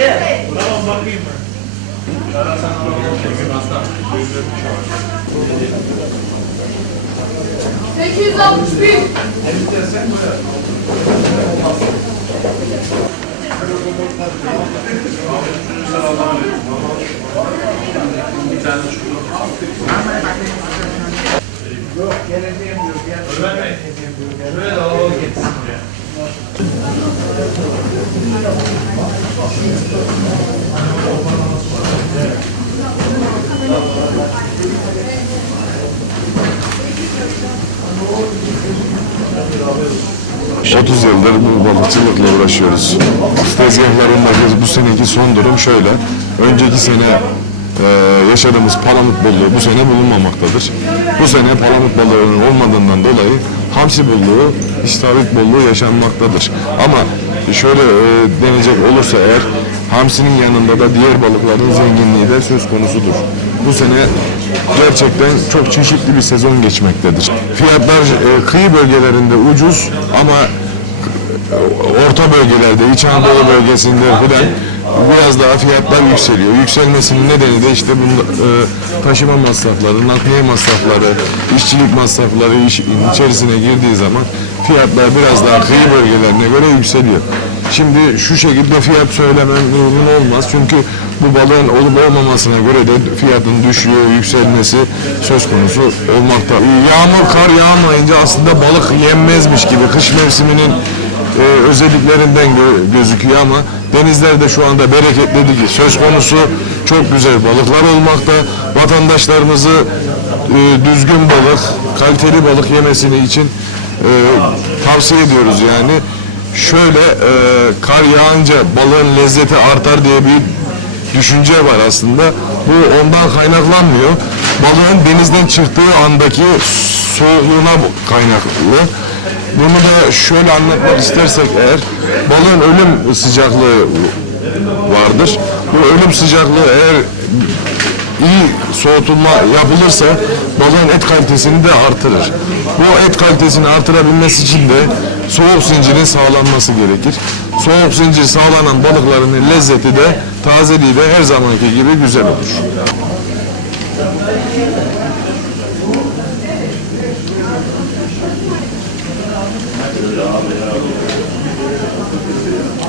Tamam bakayım ben. 861. Şuraya da alalım getirsin buraya. Biz 30 yıldır bu balıkçılıkla uğraşıyoruz. Tezgahlarındaki bu seneki son durum şöyle. Önceki sene e, yaşadığımız palamut bulluğu bu sene bulunmamaktadır. Bu sene palamut balığının olmadığından dolayı hamsi bulluğu, istavrit bulluğu yaşanmaktadır. Ama şöyle e, denecek olursa eğer hamsinin yanında da diğer balıkların zenginliği de söz konusudur. Bu sene gerçekten çok çeşitli bir sezon geçmektedir. Fiyatlar e, kıyı bölgelerinde ucuz ama orta bölgelerde, İç Anadolu bölgesinde filan biraz daha fiyatlar yükseliyor. Yükselmesinin nedeni de işte bu e, taşıma masrafları, nakliye masrafları, işçilik masrafları iş, içerisine girdiği zaman fiyatlar biraz daha kıyı bölgelerine göre yükseliyor. Şimdi şu şekilde fiyat söylemem uygun olmaz çünkü bu balığın olup olmamasına göre de fiyatın düşüyor, yükselmesi söz konusu olmakta. Yağmur, kar yağmayınca aslında balık yenmezmiş gibi kış mevsiminin e, özelliklerinden gö- gözüküyor ama denizlerde şu anda bereketli söz konusu çok güzel balıklar olmakta. Vatandaşlarımızı e, düzgün balık, kaliteli balık yemesini için tavsiye ediyoruz yani. Şöyle e, kar yağınca balığın lezzeti artar diye bir düşünce var aslında. Bu ondan kaynaklanmıyor. Balığın denizden çıktığı andaki soğuğuna bu- kaynaklı. Bunu da şöyle anlatmak istersek eğer balığın ölüm sıcaklığı vardır. Bu ölüm sıcaklığı eğer iyi soğutulma yapılırsa balığın et kalitesini de artırır. Bu et kalitesini artırabilmesi için de soğuk zincirin sağlanması gerekir. Soğuk zincir sağlanan balıkların lezzeti de tazeliği de her zamanki gibi güzel olur. Thank you.